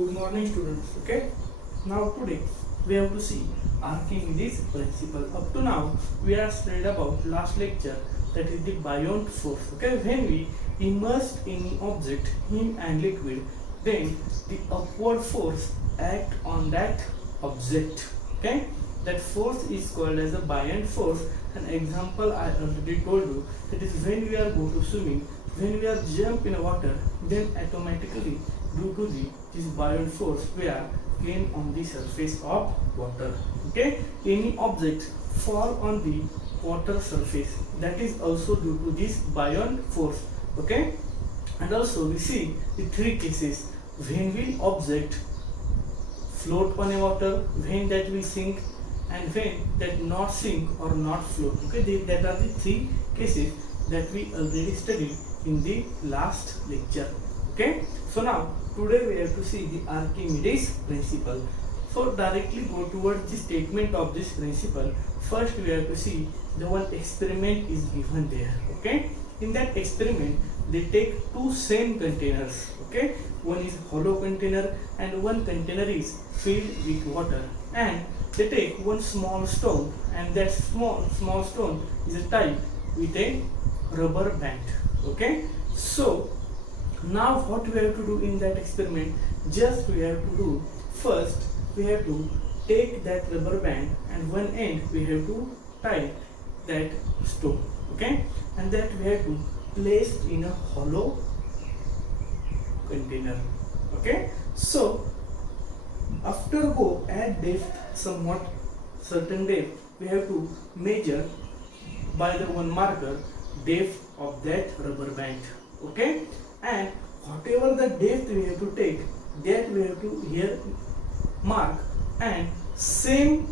Good morning students. Okay, now today we have to see Archimedes principle. Up to now we are studied about last lecture, that is the buoyant force. Okay, when we immerse any object in and liquid, then the upward force act on that object. Okay, that force is called as a buoyant force. An example I already told you, that is when we are go to swimming, when we are jump in water, then automatically due to this buoyant force we are gain on the surface of water. Okay, any object fall on the water surface, that is also due to this buoyant force. Okay, and also we see the three cases: when will object float on a water, when that will sink, and when that not sink or not float. Okay, that are the three cases that we already studied in the last lecture. Okay, so now today we have to see the Archimedes principle. So directly go towards the statement of this principle. First we have to see the one experiment is given there. Okay, in that experiment they take two same containers. Okay, one is hollow container and one container is filled with water, and they take one small stone, and that small stone is tied with a rubber band. Okay, so now what we have to do in that experiment, just we have to do, first we have to take that rubber band and one end we have to tie that stone. Okay, and that we have to place in a hollow container. Okay, so after go at depth, somewhat certain depth, we have to measure by the one marker depth of that rubber band. Okay, and whatever the depth we have to take, that we have to here mark, and same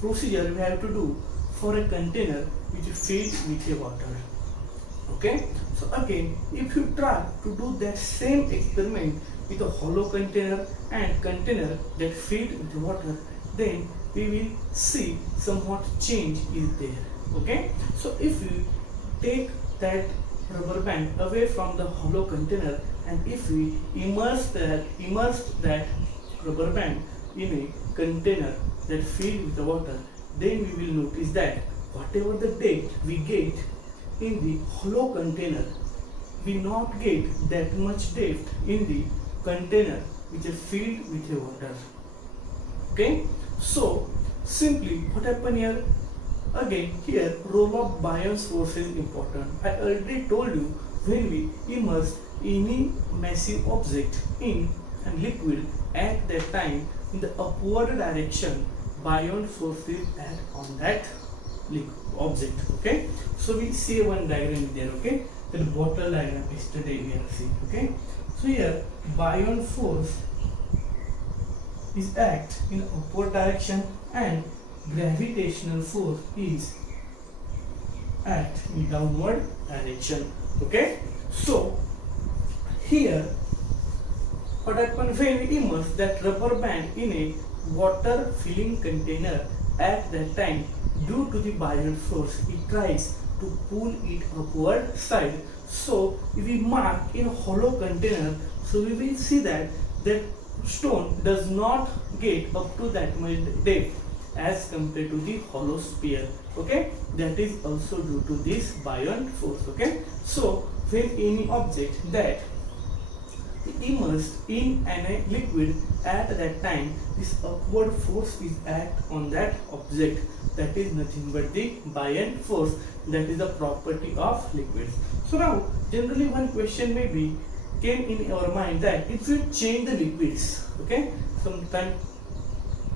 procedure we have to do for a container which is filled with a water. Okay, so again if you try to do that same experiment with a hollow container and container that filled with water, then we will see somewhat change is there. Okay, so if we take that rubber band away from the hollow container, and if we immerse that rubber band in a container that filled with the water, then we will notice that whatever the depth we get in the hollow container, we not get that much depth in the container which is filled with the water. Okay, so simply what happen here, again here role of buoyant force is important. I already told you, when we immerse any massive object in and liquid, at that time in the upward direction buoyant force will act on that object. Okay, so we see one diagram there. Okay, the bottle diagram yesterday we have seen. Okay, so here buoyant force is act in upward direction and gravitational force is act in downward direction. Okay, so here what happens when we immerse that rubber band in a water filling container, at that time due to the buoyant force it tries to pull it upward side. So if we mark in a hollow container, so we will see that that stone does not get up to that much depth as compared to the hollow sphere. Okay, that is also due to this buoyant force. Okay, so when any object that immersed in a liquid, at that time this upward force is act on that object, that is nothing but the buoyant force, that is the property of liquids. So now generally one question may be came in our mind, that if we change the liquids, okay, sometimes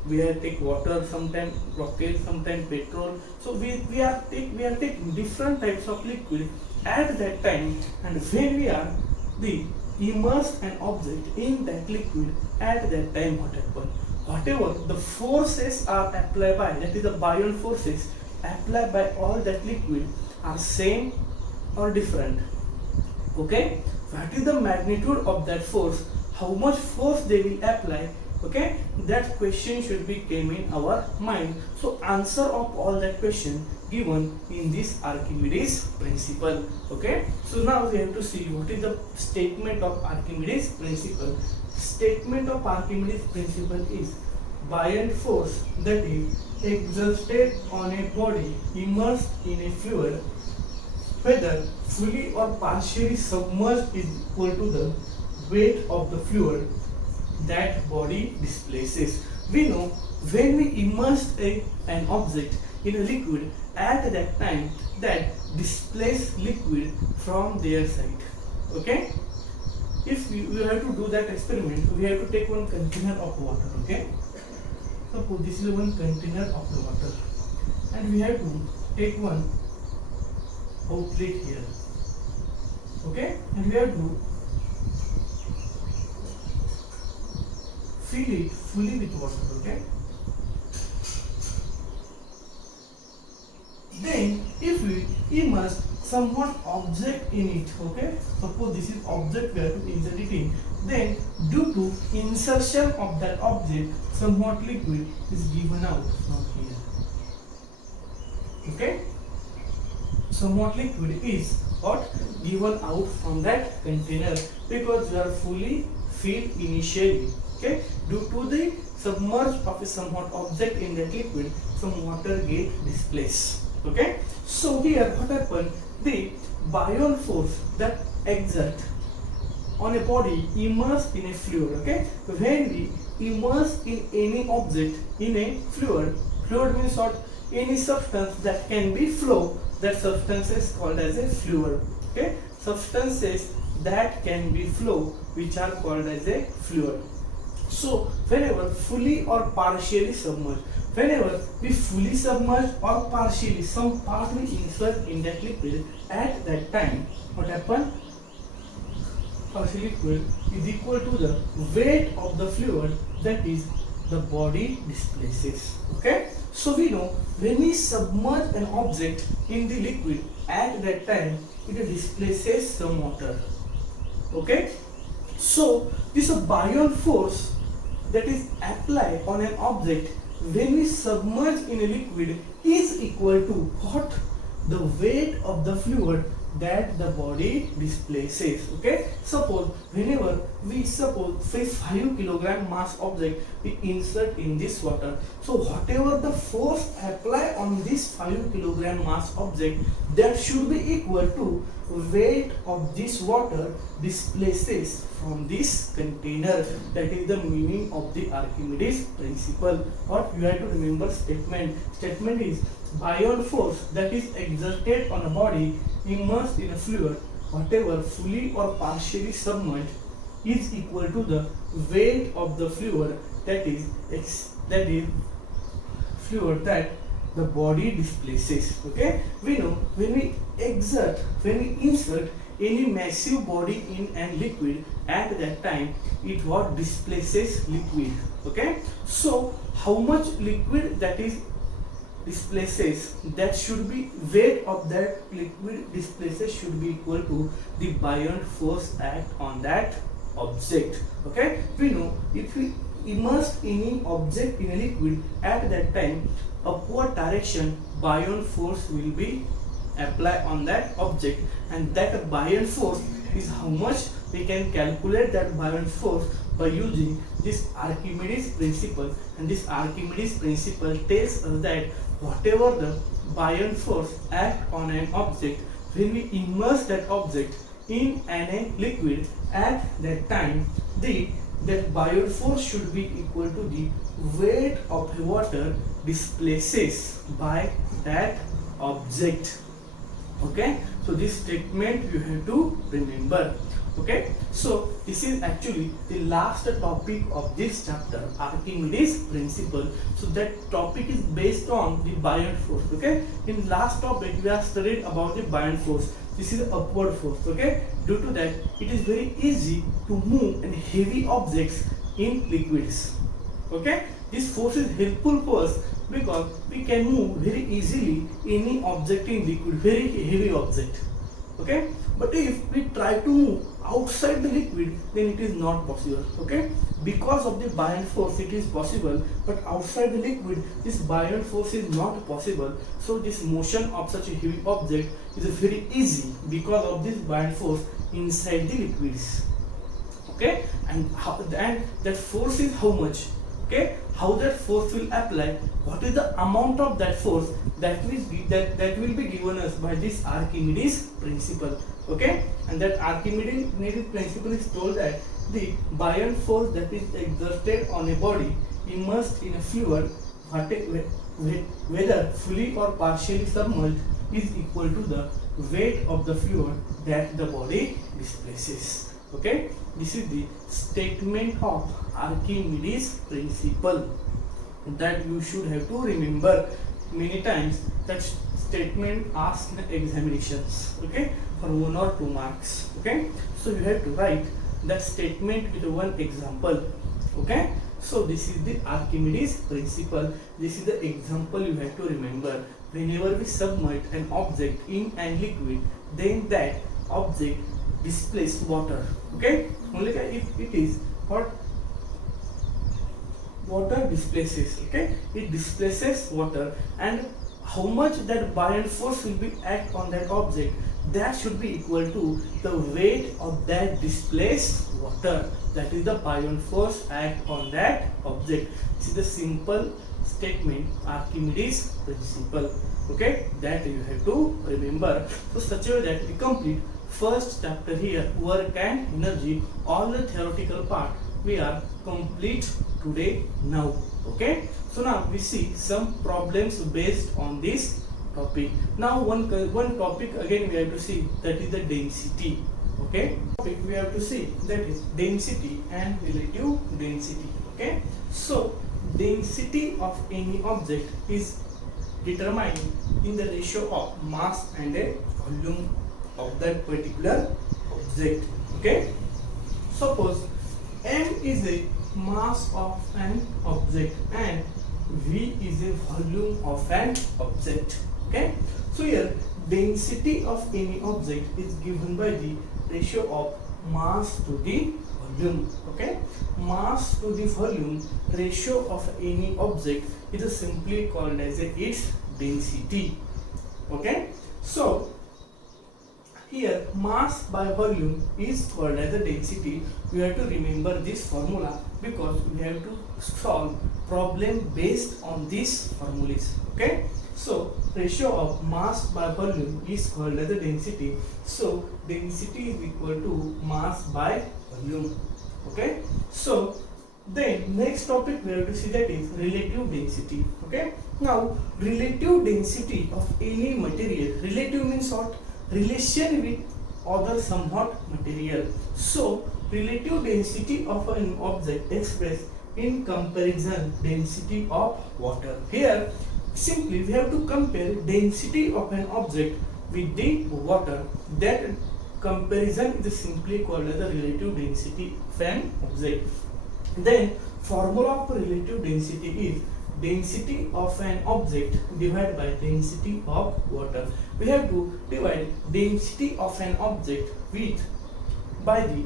we are take water, sometimes rocket, sometimes petrol, so we are taking different types of liquid at that time, and when we are the immerse an object in that liquid, at that time what happen, whatever the forces are applied by, that is the buoyant forces applied by all that liquid, are same or different. Okay, what is the magnitude of that force, how much force they will apply Okay, that question should be came in our mind. So answer of all that question given in this Archimedes principle. Okay, so now we have to see what is the statement of Archimedes principle. Statement of Archimedes principle is buoyant force that is exerted on a body immersed in a fluid, whether fully or partially submerged, is equal to the weight of the fluid that body displaces. We know when we immerse an object in a liquid, at that time that displace liquid from their side. Okay, if we have to do that experiment, we have to take one container of water. Okay, suppose this is one container of the water, and we have to take one outlet here. Okay, and we have to fill it fully with water. Okay, then if we immerse somewhat object in it, okay, suppose this is object we have to insert it in, then due to insertion of that object somewhat liquid is given out from here. Okay, somewhat liquid is what given out from that container because we are fully filled initially. Okay, due to the submerge of a somewhat object in that liquid, some water get displaced. Okay, so here what happened, the buoyant force that exert on a body immersed in a fluid. Okay, when we immerse in any object in a fluid, fluid means what, any substance that can be flow, that substance is called as a fluid. Okay, substances that can be flow which are called as a fluid. So whenever fully or partially submerged, whenever we fully submerge or partially some part we insert in that liquid, at that time what happen, partially liquid is equal to the weight of the fluid that is the body displaces. Okay, so we know when we submerge an object in the liquid, at that time it displaces some water. Okay, so this buoyant force that is applied on an object when we submerge in a liquid is equal to what, the weight of the fluid that the body displaces. Okay, suppose whenever we suppose say 5 kilogram mass object we insert in this water, so whatever the force applied on this 5 kilogram mass object, that should be equal to weight of this water displaces from this container. That is the meaning of the Archimedes principle. What you have to remember, statement is buoyant force that is exerted on a body immersed in a fluid, whatever fully or partially submerged, is equal to the weight of the fluid that is fluid that the body displaces. Okay, we know when we insert any massive body in an liquid, at that time it what displaces liquid. Okay, so how much liquid that is displaces, that should be weight of that liquid displaces should be equal to the buoyant force act on that object. Okay, we know if we immerse any object in a liquid, at that time upward direction buoyant force will be applied on that object, and that buoyant force is how much we can calculate that buoyant force by using this Archimedes principle. And this Archimedes principle tells us that whatever the buoyant force act on an object, when we immerse that object in a liquid, at that time that buoyant force should be equal to the weight of the water displaces by that object. Okay, so this statement you have to remember. Okay, so this is actually the last topic of this chapter, Archimedes principle. So that topic is based on the buoyant force. Okay, in last topic we have studied about the buoyant force. This is upward force. Okay, due to that it is very easy to move and heavy objects in liquids. Okay, this force is helpful for us because we can move very easily any object in liquid, very heavy object. Okay, but if we try to move outside the liquid, then it is not possible. Okay, because of the buoyant force it is possible, but outside the liquid this buoyant force is not possible. So this motion of such a heavy object is very easy because of this buoyant force inside the liquids. Okay, and that force is how much? Okay, how that force will apply, what is the amount of that force, that will be given us by this Archimedes principle. Okay, and that Archimedes principle is told that the buoyant force that is exerted on a body immersed in a fluid, whether fully or partially submerged, is equal to the weight of the fluid that the body displaces. Okay, this is the statement of Archimedes principle that you should have to remember many times. That statement asked in examinations, okay, for 1 or 2 marks. Okay, so you have to write that statement with one example. Okay, so this is the Archimedes principle. This is the example you have to remember. Whenever we submerge an object in an liquid, then that object displace water. Okay, only if it is what water displaces. Okay, it displaces water, and how much that buoyant force will be act on that object, that should be equal to the weight of that displaced water. That is the buoyant force act on that object. This is the simple statement, Archimedes principle. Okay, that you have to remember. So such a way that we complete first chapter here, work and energy. All the theoretical part we are complete today now. Okay, so now we see some problems based on this topic. Now one topic again we have to see, that is the density. Okay, topic we have to see, that is density and relative density. Okay, so density of any object is determined in the ratio of mass and a volume of that particular object. Okay, suppose m is a mass of an object and v is a volume of an object. Okay, so here density of any object is given by the ratio of mass to the volume. Okay, mass to the volume ratio of any object is simply called as its density. Okay, so here mass by volume is called as the density. We have to remember this formula because we have to solve problem based on these formulas. Okay, so ratio of mass by volume is called as the density. So density is equal to mass by volume. Okay, so then next topic we have to see, that is relative density. Okay, now relative density of any material. Relative means what? Relation with other somewhat material. So relative density of an object expressed in comparison density of water. Here simply we have to compare density of an object with the water. That comparison is simply called as the relative density of an object. Then formula for relative density is density of an object divided by density of water. We have to divide density of an object with by the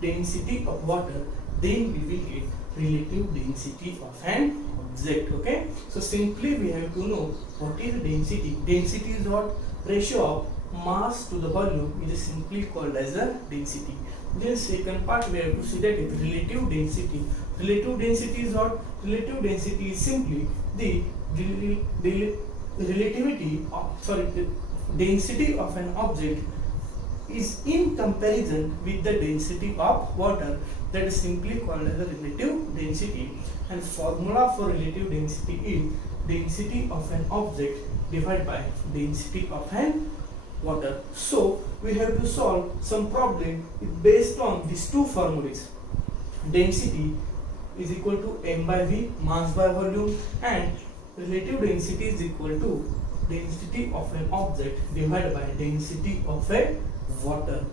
density of water, then we will get relative density of an object. Okay, so simply we have to know what is density. Density is what? Ratio of mass to the volume is simply called as the density. Then second part we have to see, that is relative density. Relative density is what? Relative density is simply the relativity of, the density of an object is in comparison with the density of water. That is simply called as the relative density. And formula for relative density is density of an object divided by density of an water. So we have to solve some problem based on these two formulas. Density is equal to m by v, mass by volume, and relative density is equal to density of an object divided by density of a water.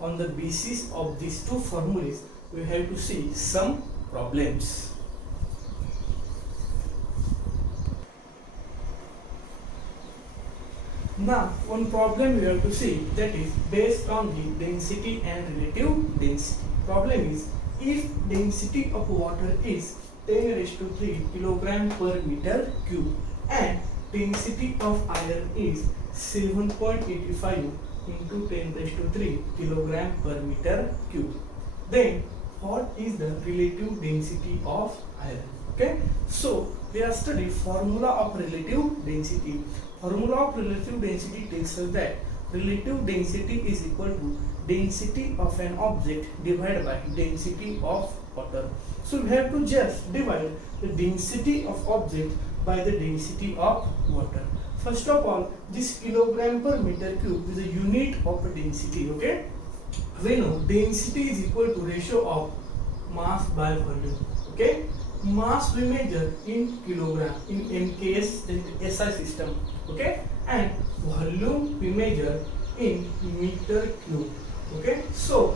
On the basis of these two formulas, we have to see some problems. Now, one problem we have to see, that is based on the density and relative density. Problem is, if density of water is 10 raised to 3 kilogram per meter cube and density of iron is 7.85 into 10 raised to 3 kilogram per meter cube, then what is the relative density of iron? Okay, so we are studying formula of relative density. Formula of relative density tells us that relative density is equal to density of an object divided by density of water. So we have to just divide the density of object by the density of water. First of all, this kilogram per meter cube is a unit of density. Okay, we know density is equal to ratio of mass by volume. Okay, mass we measure in kilogram in MKS, SI system. Okay, and volume we measure in meter cube. Okay, so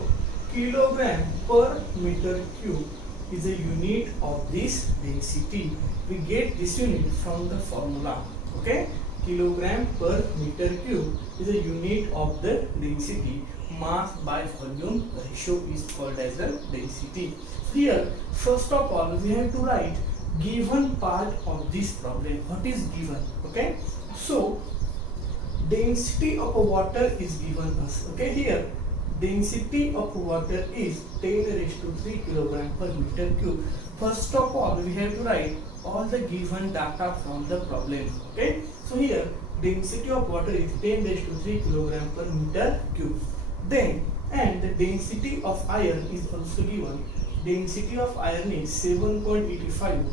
kilogram per meter cube is a unit of this density. We get this unit from the formula. Okay, kilogram per meter cube is a unit of the density. Mass by volume ratio is called as the density. Here, first of all, we have to write given part of this problem. What is given? Okay, so density of water is given us. Okay, here density of water is 10 raised to 3 kilogram per meter cube. First of all, we have to write all the given data from the problem. Okay, so here density of water is 10 raised to 3 kilogram per meter cube. Then, and the density of iron is also given. Density of iron is 7.85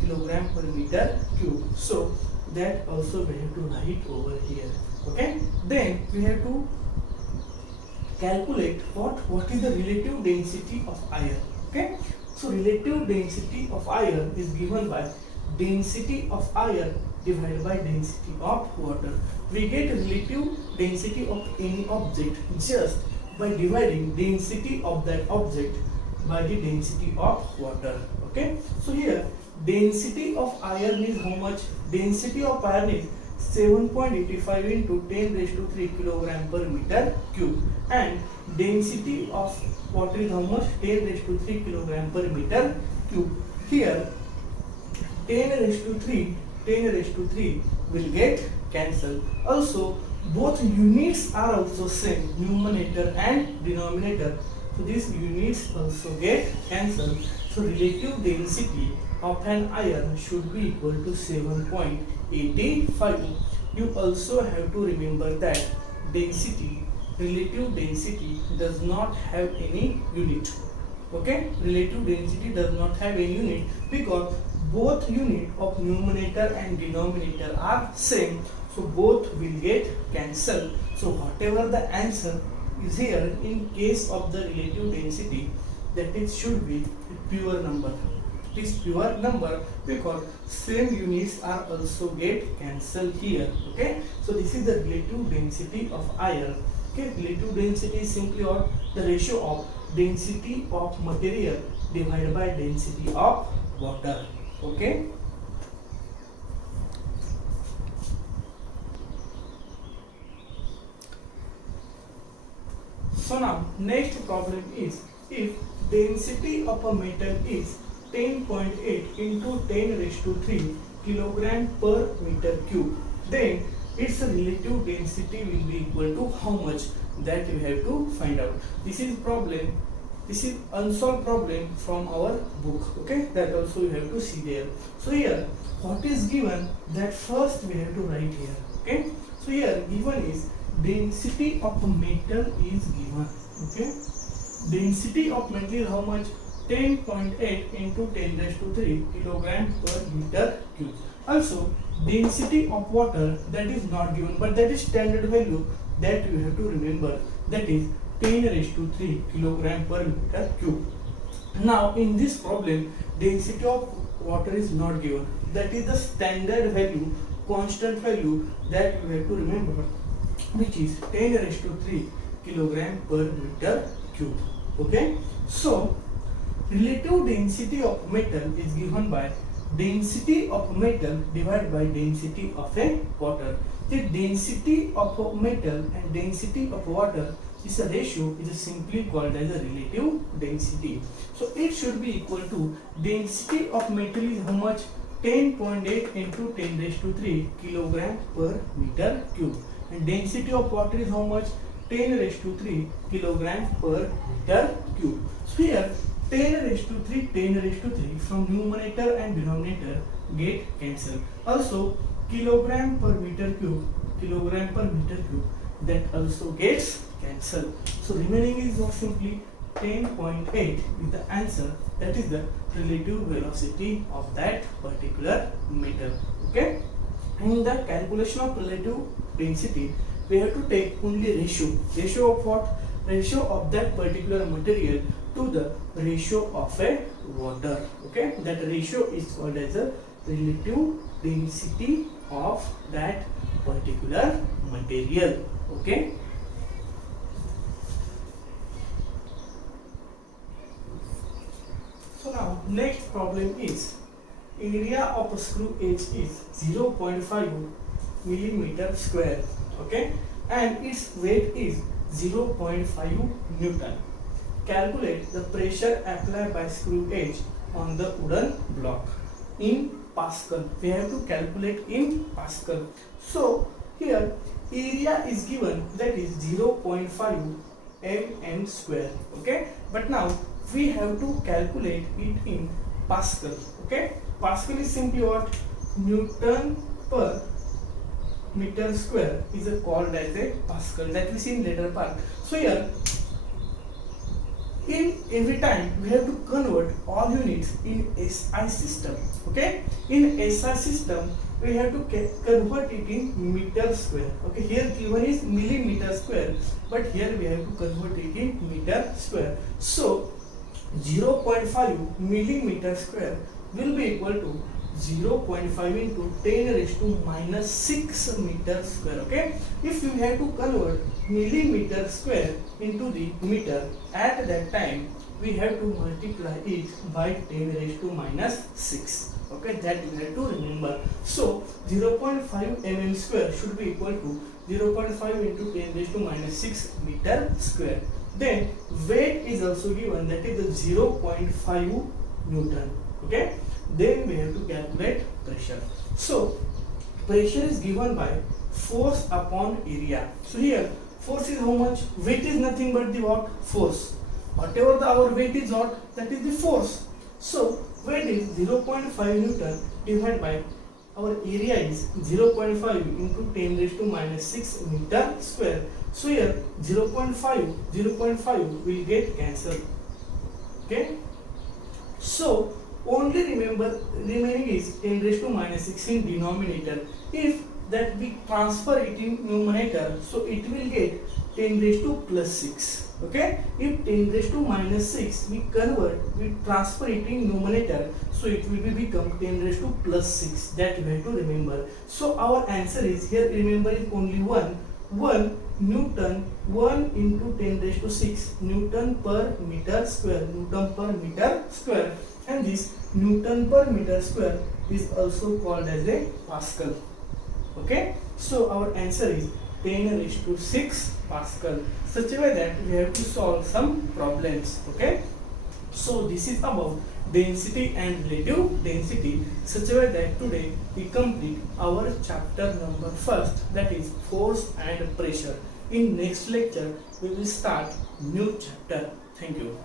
kilogram per meter cube. So that also we have to write over here. Okay, then we have to calculate what is the relative density of iron. Okay, so relative density of iron is given by density of iron divided by density of water. We get relative density of any object just by dividing density of that object by the density of water. Okay, so here density of iron is how much? Density of iron is 7.85 into 10 raised to 3 kilogram per meter cube, and density of water is how much? 10 raised to 3 kilogram per meter cube. Here 10 raised to 3 will get cancelled. Also, both units are also same, numerator and denominator. So these units also get cancelled. So relative density of an iron should be equal to 7.85. You also have to remember that density, relative density does not have any unit. Okay, relative density does not have any unit because both unit of numerator and denominator are same, so both will get cancelled. So whatever the answer is here in case of the relative density, that it should be a pure number. It is pure number because same units are also get cancelled here. Okay, so this is the relative density of iron. Okay, relative density is simply or the ratio of density of material divided by density of water. Okay, so now next problem is, if density of a metal is 10.8 into 10 raised to 3 kilogram per meter cube, then its relative density will be equal to how much? That we have to find out. This is problem, this is unsolved problem from our book. Okay, that also you have to see there. So here what is given, that first we have to write here. Okay, so here given is density of a metal is given. Okay, density of metal is how much? 10.8 into 10 raised to 3 kilogram per meter cube. Also density of water, that is not given, but that is standard value that you have to remember, that is 10 raised to 3 kilogram per meter cube. Now in this problem density of water is not given, that is the standard value, constant value that you have to remember, which is 10 raised to 3 kilogram per meter cube. Okay, so relative density of metal is given by density of metal divided by density of a water. The density of a metal and density of water is a ratio is simply called as a relative density. So it should be equal to density of metal is how much? 10.8 into 10 raised to 3 kilogram per meter cube, and density of water is how much? 10 raised to 3 kilogram per meter cube. So here 10 raised to 3, 10 raised to 3 from numerator and denominator get cancelled. Also kilogram per meter cube, that also gets cancelled. So remaining is not simply 10.8 is the answer, that is the relative velocity of that particular metal. Okay, in the calculation of relative density we have to take only ratio of what? Ratio of that particular material to the ratio of a water. Okay, that ratio is called as a relative density of that particular material. Okay, so now next problem is area of a screw edge is 0.5 millimeter square. Okay, and its weight is 0.5 Newton. Calculate the pressure applied by screw edge on the wooden block in Pascal. We have to calculate in Pascal. So here area is given, that is 0.5 mm square. Okay, but now we have to calculate it in Pascal. Okay, Pascal is simply what? Newton per meter square is called as a Pascal, that we see in later part. So here in every time we have to convert all units in SI system. Okay, in SI system we have to convert it in meter square. Okay, here given is millimeter square, but here we have to convert it in meter square. So 0.5 millimeter square will be equal to 0.5 into 10 raised to minus 6 meter square. Okay, if you have to convert millimeter square into the meter, at that time we have to multiply it by 10 raised to minus 6. Okay, that you have to remember. So 0.5 mm square should be equal to 0.5 into 10 raised to minus 6 meter square. Then weight is also given, that is the 0.5 Newton. Okay, then we have to calculate pressure. So pressure is given by force upon area. So here force is how much? Weight is nothing but the what? Force. Whatever our weight is what? That is the force. So weight is 0.5 Newton divided by our area is 0.5 into 10 raised to minus 6 meter square. So here 0.5 will get cancelled. Okay, so only remember remaining is 10 raised to minus 6 in denominator. If that we transfer it in numerator, so it will get 10 raised to plus 6. Okay, if 10 raised to minus 6 we transfer it in numerator, so it will become 10 raised to plus 6. That you have to remember. So our answer is here, remember, is only 1 Newton, 1 into 10 raised to 6 Newton per meter square, and this Newton per meter square is also called as a Pascal. Okay, so our answer is 10 raised to 6 Pascal. Such a way that we have to solve some problems. Okay, so this is about density and relative density. Such a way that today we complete our chapter number 1, that is force and pressure. In next lecture we will start new chapter. Thank you.